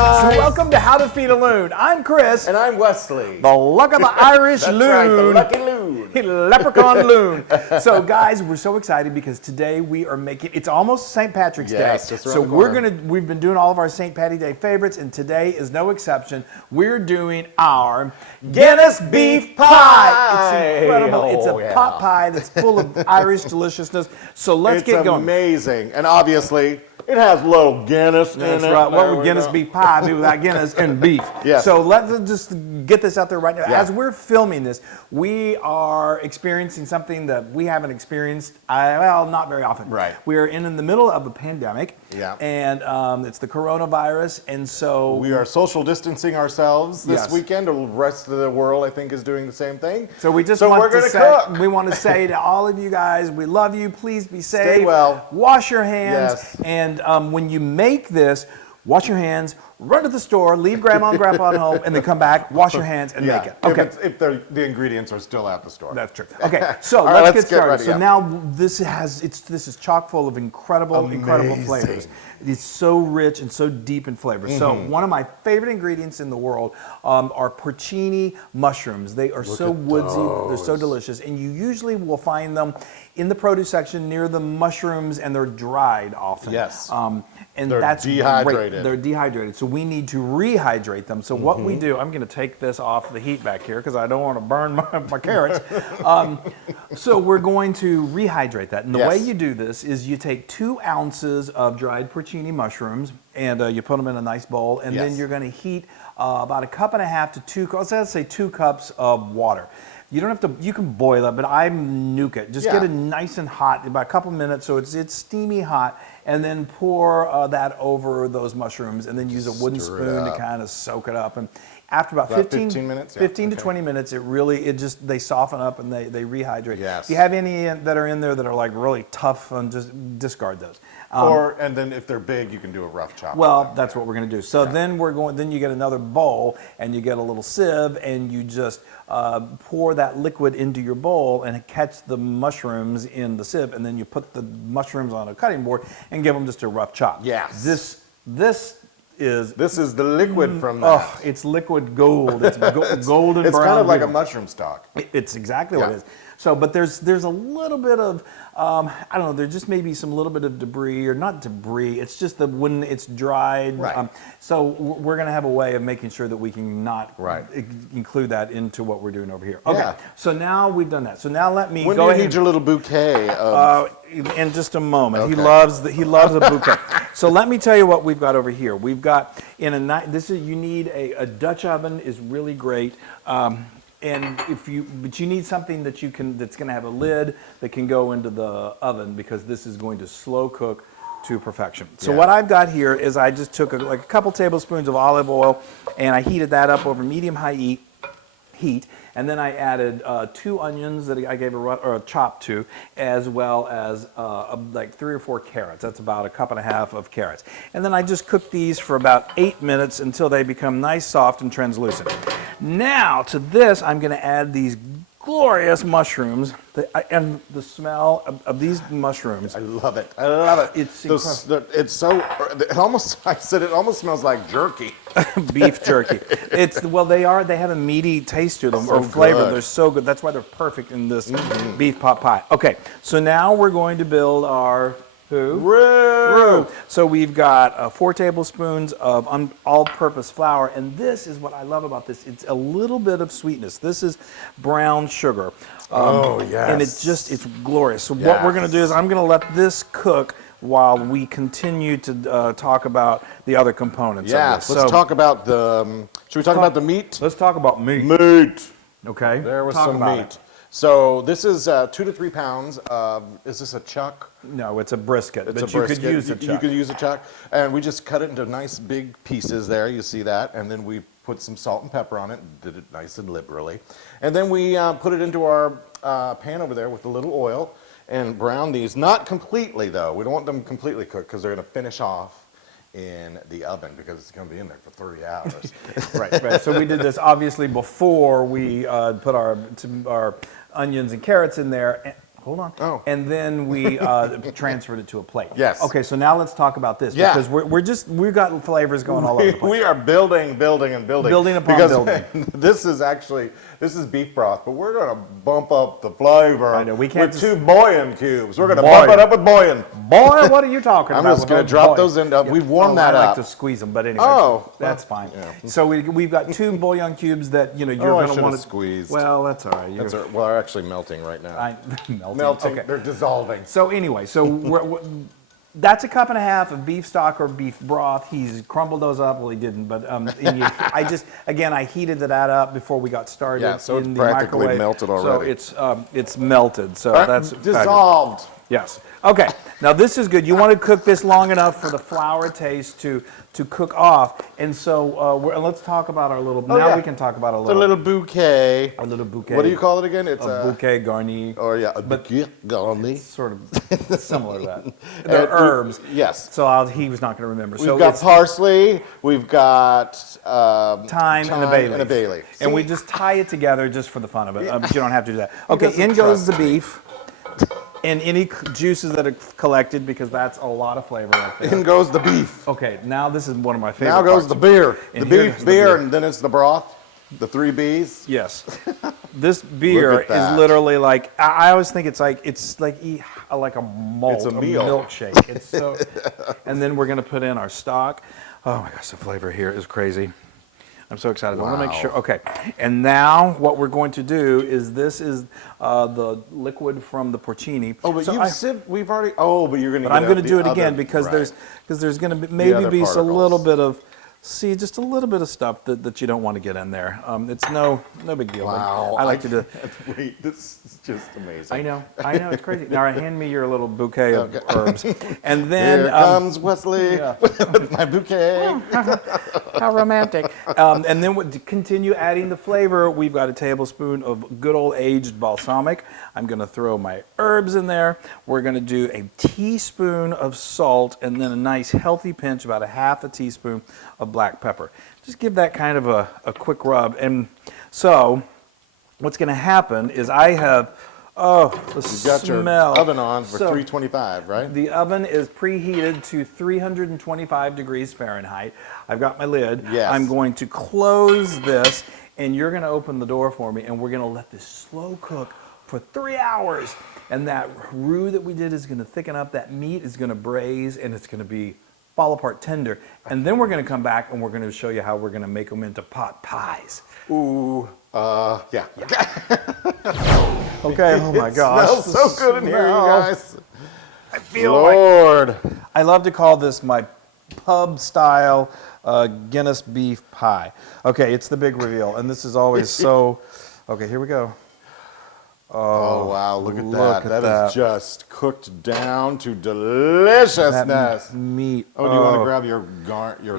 guys. So welcome to How to Feed a Loon. I'm Chris. And I'm Wesley. The luck of the Irish That's loon. right, the lucky loon. Leprechaun loon. So guys, we're so excited because today we are making, it's almost St. Patrick's Day. Just So around we've been doing all of our St. Patty Day favorites, and today is no exception. We're doing our Guinness beef pie. It's incredible. It's a pot pie that's full of Irish deliciousness. So let's get going. It's amazing. And obviously, it has a little Guinness in it. That's right. What would Guinness beef pie be without Guinness and beef? Yes. So let's just get this out there right now. Yeah. As we're filming this, we are experiencing something that we haven't experienced, well, not very often. Right. We are in the middle of a pandemic. Yeah. And it's the coronavirus, and so We are social distancing ourselves this Yes. weekend. The rest of the world, I think, is doing the same thing. So we just we're want gonna to say, cook. we want to say to all of you guys, we love you. Please be safe. Stay well. Wash your hands. Yes. And when you make this, wash your hands. Run to the store. Leave Grandma and Grandpa at home, and then come back. Wash your hands and make it. Okay. If the ingredients are still at the store. That's true. Okay, so All right, let's let's get started. ready, So yeah. now this is chock full of incredible flavors. It's so rich and so deep in flavor. So one of my favorite ingredients in the world are porcini mushrooms. They are so woodsy, they're so delicious, and you usually will find them in the produce section near the mushrooms, and they're dried often. Yes. And They're that's dehydrated. Great. They're dehydrated, so we need to rehydrate them. So what we do, I'm going to take this off the heat back here because I don't want to burn my carrots. So we're going to rehydrate that. And the way you do this is you take 2 ounces of dried porcini mushrooms and you put them in a nice bowl, and then you're going to heat about 1.5 to 2 cups, let's say 2 cups of water. You don't have to, you can boil it, but I nuke it. Just get it nice and hot, about a couple minutes, so it's steamy hot, and then pour that over those mushrooms, and then use a wooden spoon to kind of soak it up. And after about 15 minutes? 15 to 20 minutes, they soften up and they rehydrate. Yes. If you have any that are in there that are like really tough, and just discard those. And then if they're big, you can do a rough chop. Well, that's what we're going to do. So then then you get another bowl, and you get a little sieve, and you just pour that liquid into your bowl and catch the mushrooms in the sieve, and then you put the mushrooms on a cutting board and give them just a rough chop. Yes. This is the liquid from that. Oh, it's liquid gold. It's golden brown. It's kind of like a mushroom stock. It's exactly what it is. So, but there's a little bit of, I don't know, there just may be some little bit of debris, or not debris, it's just that when it's dried. Right. So we're going to have a way of making sure that we can not include that into what we're doing over here. Okay, Yeah. So now we've done that. So now let me When go do you ahead. need your little bouquet of... In just a moment. Okay. He loves a bouquet. So let me tell you what we've got over here. We've got you need a Dutch oven is really great. But you need something that's going to have a lid that can go into the oven, because this is going to slow cook to perfection. So what I've got here is I just took a couple tablespoons of olive oil, and I heated that up over medium-high heat, and then I added 2 onions that I gave a chop to, as well as like 3 or 4 carrots. That's about 1.5 cups of carrots. And then I just cooked these for about 8 minutes until they become nice, soft, and translucent. Now to this, I'm going to add these glorious mushrooms, and the smell of these mushrooms. I love it. I love it. It's incredible. It's so... It almost smells like jerky. Beef jerky. They have a meaty taste to them, or flavor. Good. They're so good. That's why they're perfect in this beef pot pie. Okay, so now we're going to build our roux. So we've got 4 tablespoons of all-purpose flour, and this is what I love about this. It's a little bit of sweetness. This is brown sugar. And it's glorious. So what we're going to do is I'm going to let this cook while we continue to talk about the other components of this. Let's talk about the... should we talk about the meat? Let's talk about meat. Meat. Okay. There was Talk some about meat. it. So this is 2 to 3 pounds of... Is this a chuck? No, it's a brisket. It's but a brisket. You could use a chuck. You could use a chuck. And we just cut it into nice big pieces there. You see that. And then we put some salt and pepper on it. Did it nice and liberally. And then we put it into our pan over there with a little oil and brown these. Not completely, though. We don't want them completely cooked because they're going to finish off in the oven because it's going to be in there for 3 hours. Right. So we did this obviously before we put our onions and carrots in there. Hold on. Oh. And then we transferred it to a plate. Yes. Okay, so now let's talk about this. Yeah. Because we've got flavors going all over the place. We are building. Building upon because building. This is beef broth, but we're going to bump up the flavor I know, we can't with just- 2 bouillon cubes. We're going to Bouillon. bump it up with bouillon. Boy, what are you talking I'm about? just gonna drop those in. We've warmed that I like up. to squeeze them, but anyway, Oh, that's fine. yeah. So we've got 2 bouillon cubes that you're I going to should've want to squeezed. Well, that's all right. They're actually melting right now. Melting. Melting. Okay. They're dissolving. So anyway, that's a cup and a half of beef stock or beef broth. He's crumbled those up. Well, he didn't, but I heated that up before we got started. Yeah, so it's in the practically microwave. melted already. So it's melted. So that's fabulous. Dissolved. Yes. Okay. Now this is good. You want to cook this long enough for the flour taste to cook off. And so let's talk about our little. Now we can talk about It's a little bouquet. Our little bouquet. What do you call it again? It's A bouquet garni. Or a bouquet garni. Sort of similar to that. They're herbs. Yes. So he was not going to remember. We've got parsley. We've got thyme and a bay leaf. And a bay leaf. And we just tie it together just for the fun of it. But you don't have to do that. Okay, in goes the beef. And any juices that are collected, because that's a lot of flavor right there. In goes the beef. Okay, now this is one of my favorite Now goes parts. the beer. And The here beef, goes the beer, beer. and then it's the broth. The 3 B's. Yes. This beer Look at is that. literally like, I always think it's like a malt, It's a meal. milkshake. It's so, and then we're going to put in our stock. Oh my gosh, the flavor here is crazy. I'm so excited. I want to make Wow. sure. Okay, and now what we're going to do is this is the liquid from the porcini. Oh, but So we've already. Oh, but you're going to. But I'm going to do it again because there's going to maybe other be a particles. little bit of, just a little bit of stuff that you don't want to get in there. It's no big deal. but Wow. I like to do. Wait, this is just amazing. I know, it's crazy. Now hand me your little bouquet of herbs, and then Here comes Wesley yeah. with my bouquet. how romantic. And then to continue adding the flavor, we've got a tablespoon of good old aged balsamic. I'm going to throw my herbs in there. We're going to do a teaspoon of salt, and then a nice healthy pinch, about a half a teaspoon of black pepper. Just give that kind of a quick rub. And so what's going to happen is I have, the You've got your smell. oven on for So 325, right? the oven is preheated to 325 degrees Fahrenheit. I've got my lid. Yes. I'm going to close this, and you're going to open the door for me, and we're going to let this slow cook for 3 hours. And that roux that we did is going to thicken up. That meat is going to braise, and it's going to be fall apart tender. And then we're going to come back, and we're going to show you how we're going to make them into pot pies. Ooh, yeah. Okay, oh my gosh. It smells so good in here, you guys. I feel like Lord. I love to call this my pub-style Guinness beef pie. Okay, it's the big reveal, and this is always so... Okay, here we go. Oh, wow, look at look that. at That is just cooked down to deliciousness. That meat. Oh, do you want to oh, grab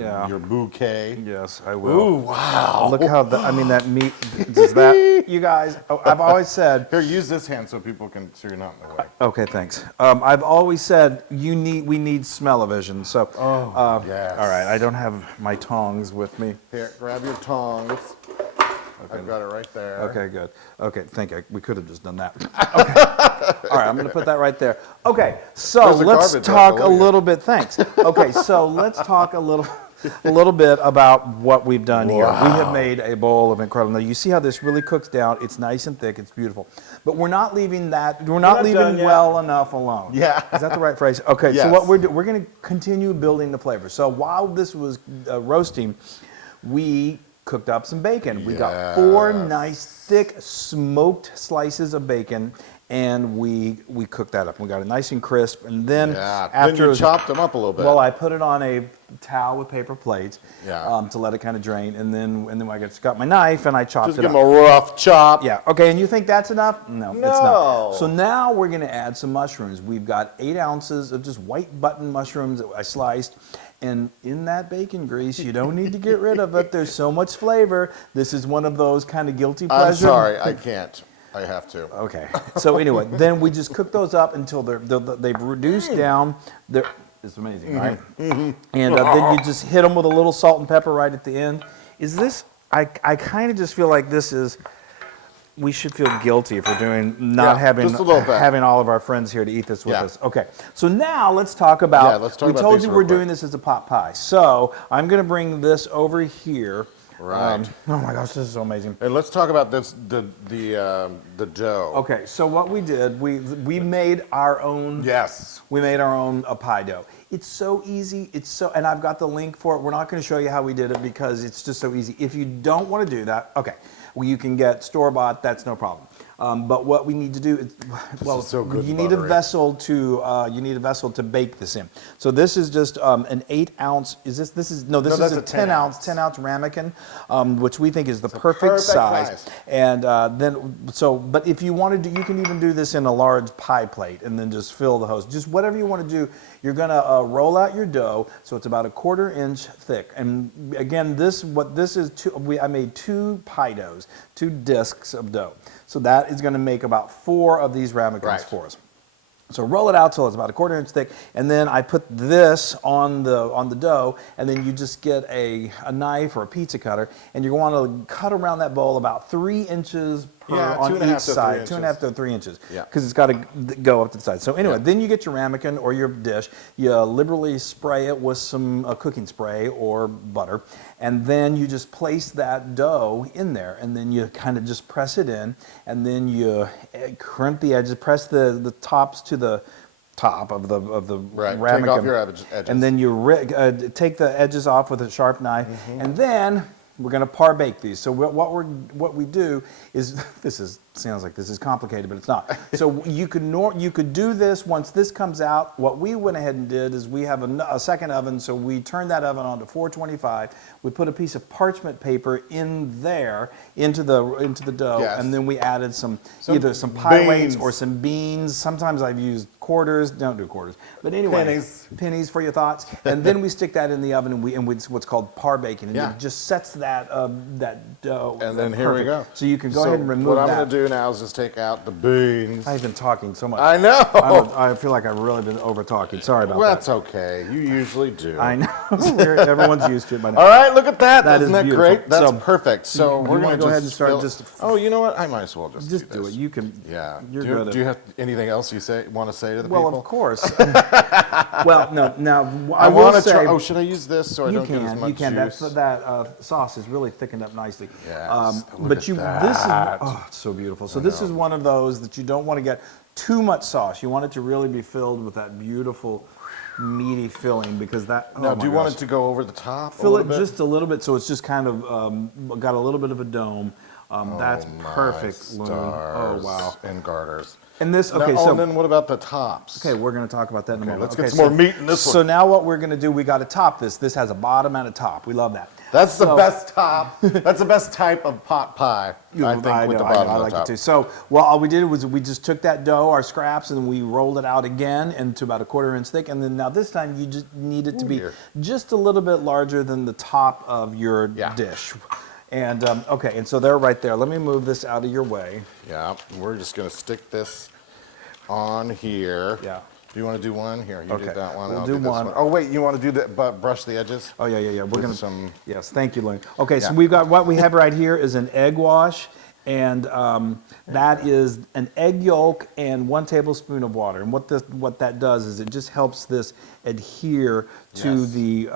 Yeah. your bouquet? Yes, I will. Ooh, wow. Look how, that meat, does that, you guys, I've always said... Here, use this hand so people can, so you're not in the way. Okay, thanks. I've always said we need smell-o-vision, so... yes. All right, I don't have my tongs with me. Here, grab your tongs. I've got it right there. Okay, good. Okay, we could have just done that. Okay. All right, I'm going to put that right there. Okay, so There's a let's garbage talk bag a below you. little bit. Thanks. Okay, so let's talk a little bit about what we've done here. We have made a bowl of incredible. Now you see how this really cooks down. It's nice and thick. It's beautiful. But we're not leaving that. We're not not leaving done yet. well enough alone. Yeah. Is that the right phrase? Okay. Yes. So what we're going to continue building the flavor. So while this was roasting, we cooked up some bacon. We got 4 nice thick smoked slices of bacon, and we cooked that up. We got it nice and crisp, and then Yeah. after Then you chopped them up a little bit. well, I put it on a towel with paper plates Yeah. to let it kind of drain, and then I got my knife and I chopped Just it give up. them a rough chop. Yeah. Okay. And you think that's enough? No, it's No. not. So now we're going to add some mushrooms. We've got 8 ounces of just white button mushrooms that I sliced. And in that bacon grease, you don't need to get rid of it. There's so much flavor. This is one of those kind of guilty pleasure. I'm sorry, I can't. I have to. Okay. So anyway, then we just cook those up until they've reduced down. It's amazing, right? And then you just hit them with a little salt and pepper right at the end. Is this? I kind of just feel like this is we should feel guilty if we're doing not Yeah, having just a little bit. having all of our friends here to eat this with Yeah. us. Okay, so now let's talk about. Yeah, let's talk we about told these you real we're quick. doing this as a pot pie, so I'm going to bring this over here. Right. Oh my gosh, this is so amazing. And let's talk about this the dough. Okay, so what we did, we made our own. Yes. We made our own pie dough. It's so easy. And I've got the link for it. We're not going to show you how we did it because it's just so easy. If you don't want to do that, okay, well, you can get store-bought. That's no problem. But what we need to do is, well, is so good you and need a buttery. vessel to bake this in. So this is just an 8-ounce. This is that's a a 10 ounce ramekin, which we think is the perfect perfect size. size. And but if you want to do, you can even do this in a large pie plate and then just fill the hose. Just whatever you want to do. You're gonna roll out your dough, so it's about a 1/4 inch thick. And again, I made 2 pie doughs, 2 discs of dough. So that is gonna make about 4 of these ramekins Right. for us. So roll it out till it's about a 1/4 inch thick, and then I put this on the dough, and then you just get a knife or a pizza cutter, and you're going to cut around that bowl about 3 inches Yeah, on 2.5 each to 3 side, inches. 2.5 to 3 inches, Yeah. because it's got to go up to the side. So anyway, Yeah. then you get your ramekin or your dish, you liberally spray it with some cooking spray or butter, and then you just place that dough in there, and then you kind of just press it in, and then you crimp the edges, press the tops to the top of the Right, take ramekin, off your edges. and then you take the edges off with a sharp knife, Mm-hmm. and then we're going to par bake these. So what we do is sounds like this is complicated, but it's not. So you could do this once this comes out. What we went ahead and did is we have a second oven, so we turned that oven on to 425. We put a piece of parchment paper in there into the dough, Yes. and then we added either some pie beans. weights or some beans. Sometimes I've used quarters. Don't do quarters, but anyway, pennies for your thoughts. And then we stick that in the oven, and we what's called par baking, and Yeah. it just sets that dough. And then here we perfect. go. So you can go ahead and remove what that. I'm going to do now is just take out the beans. I've been talking so much. I know. I feel like I've really been over talking. Sorry about Well, that. that's okay. You usually do. I know. Everyone's used to it by now. All right, look at that. That is Isn't that beautiful. great? That's So, perfect. So you we're wanna going to go ahead and start Oh, you know what? I might as well just Just do do this. it. You can. Yeah. You're do, good at do you it. have anything else you want to say to the Well, people? of course. Well, no. Now I will want to say. try. Oh, should I use this so I You don't get as can, much you can. juice? That sauce is really thickened up nicely. Yes, look But at this is that. it's so beautiful. So this is one of those that you don't want to get too much sauce. You want it to really be filled with that beautiful, meaty filling because that. Now, oh do my you want gosh. it to go over the top? Fill a it little bit? just a little bit so it's just kind of got a little bit of a dome. That's My perfect, Loon. Oh stars wow! And garters. And this Now, okay, oh, so and then what about the tops? okay, we're going to talk about that in a moment. let's Okay, get some more meat in this So one. now what we're going to do, we got to top this. This has a bottom and a top. We love that. That's the So- best top. That's the best type of pot pie. I think with the bottom I and like the top. it too. So, well, all we did was we just took that dough, our scraps, and we rolled it out again into about a 1/4 inch thick. And then now this time you just need it to be dear. just a little bit larger than the top of your Yeah. dish. And okay, and so they're right there. Let me move this out of your way. Yeah, we're just gonna stick this on here. Yeah. Do you want to do one? Here, you Okay, did that one. we'll I'll do do this one. one. Oh wait, you want to do that? But brush the edges. Oh yeah. We're With gonna some- Yes, thank you, Loon. Okay, so Yeah. we've got what we have right here is an egg wash, and that is an egg yolk and 1 tablespoon of water. And what that does is it just helps this adhere to Yes.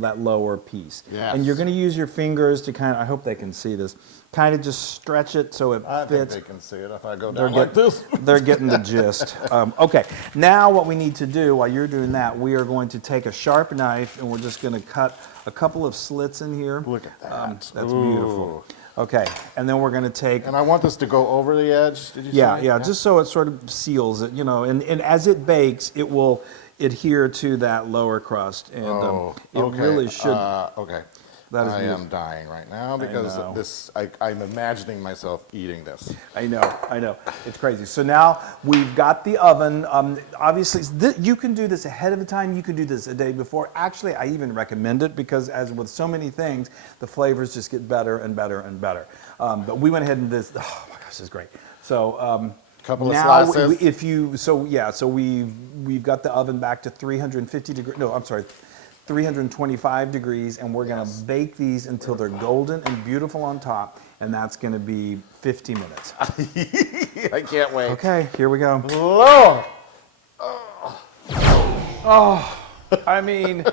that lower piece. Yes. And you're going to use your fingers to kind of, I hope they can see this, kind of just stretch it so it I think fits. they can see it if I go They're down like this. They're getting the gist. Okay, now what we need to do while you're doing that, we are going to take a sharp knife and we're just going to cut a couple of slits in here. Look at that. That's beautiful. Okay, and then we're going to take. And I want this to go over the edge. Did you Yeah, say? yeah, just so it sort of seals it, and as it bakes, it will adhere to that lower crust, and Oh, it okay. really should. Okay. That is I beautiful. am dying right now because know. I'm imagining myself eating this. I know. It's crazy. So now we've got the oven. Obviously, you can do this ahead of the time. You can do this a day before. Actually, I even recommend it because, as with so many things, the flavors just get better and better and better. But we went ahead and this. Oh my gosh, this is great. So. Couple of now, slices. so we've got the oven back to 350 degrees. No, I'm sorry. 325 degrees, and we're gonna bake these until they're golden and beautiful on top, and that's gonna be 50 minutes. I can't wait. Okay, here we go. Lord. I mean,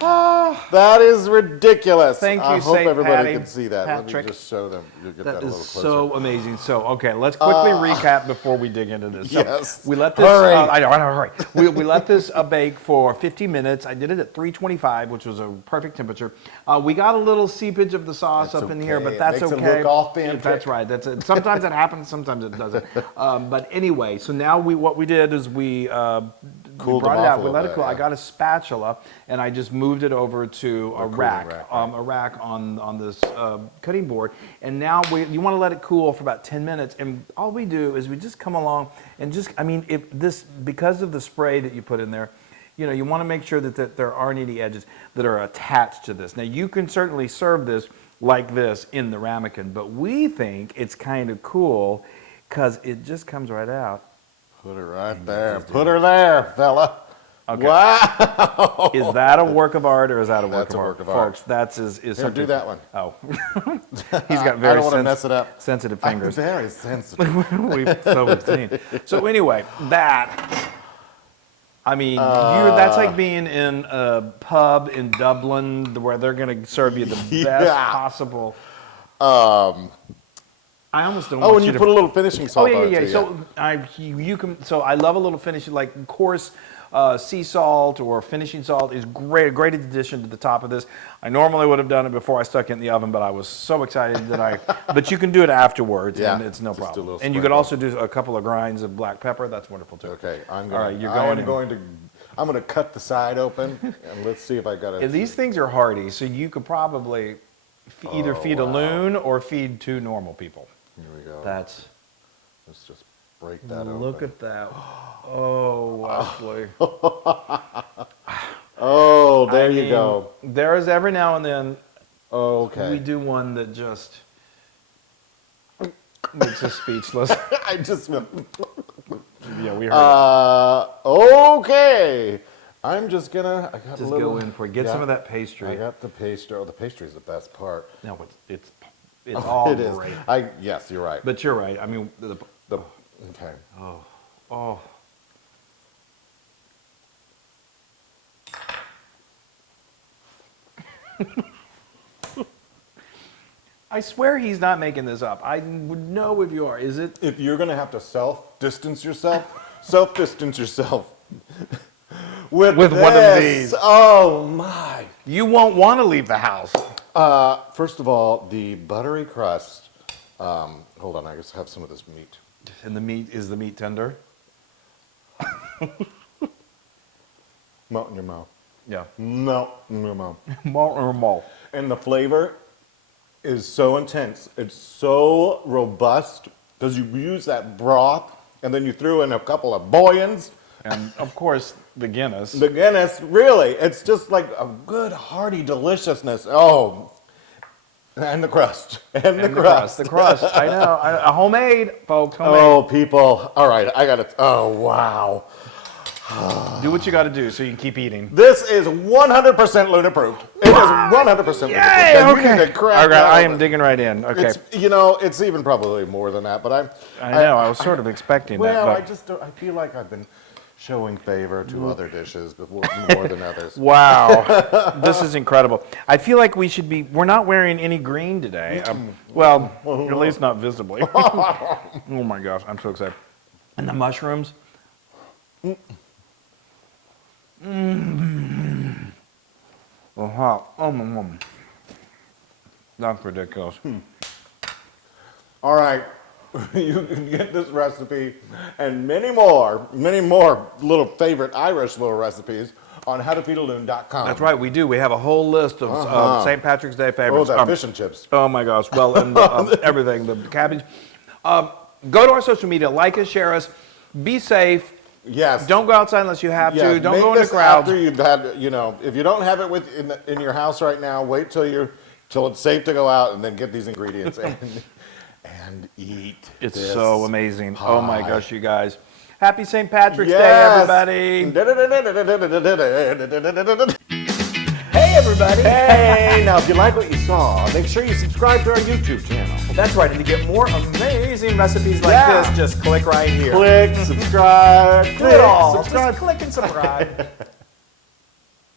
That is ridiculous. Thank you, I hope St. everybody Patty, can see that. Let Patrick. me just show them. You'll get that, that a is little closer. so amazing. So, okay, let's quickly recap before we dig into this. So Yes. we let this, Hurry. I know, hurry. We let this bake for 50 minutes. I did it at 325, which was a perfect temperature. We got a little seepage of the sauce That's up in here, okay. but It that's makes it okay. look authentic. That's right. That's it. Sometimes it happens, sometimes it doesn't. But anyway, so now what we did is we Cooled brought them it off out. a We let little it cool. bit, I yeah. got a spatula and I just moved it over to a cooling rack, rack, a rack on this cutting board. And now you want to let it cool for about 10 minutes. And all we do is we just come along and just, I mean, because of the spray that you put in there, you know, you want to make sure that there aren't any edges that are attached to this. Now, you can certainly serve this like this in the ramekin, but we think it's kind of cool because it just comes right out. Put her right there. Put her there, fella. Okay. Wow. Is that a work of art or is that a work That's of a art? work of art. Folks, that's is Here, something. do that one. Oh. He's got I very don't want to mess it up. sensitive I'm fingers. very sensitive. we've seen. So anyway, I mean, that's like being in a pub in Dublin where they're going to serve you the best Yeah. possible. I almost don't Oh, want and you to put a little finishing Oh salt yeah, on yeah, it yeah. too, So you can. So I love a little finish, like coarse sea salt or finishing salt is great. A great addition to the top of this. I normally would have done it before I stuck it in the oven, but I was so excited that I. But you can do it afterwards, Yeah, and it's no just do a problem. little And you could sprinkle. also do a couple of grinds of black pepper. That's wonderful too. Okay, I'm All right, going. you're I am going in. I'm going to cut the side open, and let's see if I got it. And these things are hardy, so you could probably either feed a wow. loon or feed two normal people. Here we go. That's. Let's just break that Look open. at that. Oh, Wesley. Oh, there I you mean, go. There is every now and then Okay. we do one that just makes us speechless. I just. Yeah, we heard it. Okay. I'm just gonna. I got Just a little. go in for it. Get some of that pastry. I got the pastry. Oh, the pastry is the best part. No, it's all It is. great. Yes, you're right. But you're right. I mean, Okay. oh. I swear he's not making this up. I would know if you are. Is it? If you're gonna have to self-distance yourself with With one of this. these. Oh my! You won't want to leave the house. First of all, the buttery crust. Hold on, I just have some of this meat. And is the meat tender? Melt in your mouth. Yeah. Melt in your mouth. Malt or malt. And the flavor is so intense. It's so robust because you use that broth and then you threw in a couple of bouillons. And of course, the Guinness. The Guinness, really, it's just like a good hearty deliciousness. Oh, and the crust. And the crust. The crust. I know. A homemade, folks. Homemade. Oh, people. All right, I got it. Oh, wow. Do what you got to do so you can keep eating. This is 100% Loon approved. It is 100% Loon approved. Yay, And you okay. need to crack All right, that I open. am digging right in. Okay. It's even probably more than that, but I know. I was sort of expecting Well, that. I But just don't, I feel like I've been showing favor to other dishes more than others. wow, this is incredible. I feel like we're not wearing any green today. Well, at least not visibly. Oh my gosh, I'm so excited. And the mushrooms. That's ridiculous. All right, you can get this recipe and many more little favorite Irish little recipes on howtofeedaloon.com. That's right, we do. We have a whole list of St. Patrick's Day Oh, favorites. that fish and chips. Oh my gosh! Well, and everything, the cabbage. Go to our social media, like us, share us. Be safe. Yes. Don't go outside unless you have Yeah, to. Don't make go in the this crowds. after you've had, if you don't have it in your house right now, wait till it's safe to go out and then get these ingredients and eat. It's this so amazing. pie. Oh my gosh, you guys! Happy St. Patrick's Yes. Day, everybody! Hey, everybody. Hey, now if you like what you saw, make sure you subscribe to our YouTube channel. That's right. And to get more amazing recipes like Yeah. this, just click right here. Click, subscribe, Do it all. subscribe. Just click and subscribe.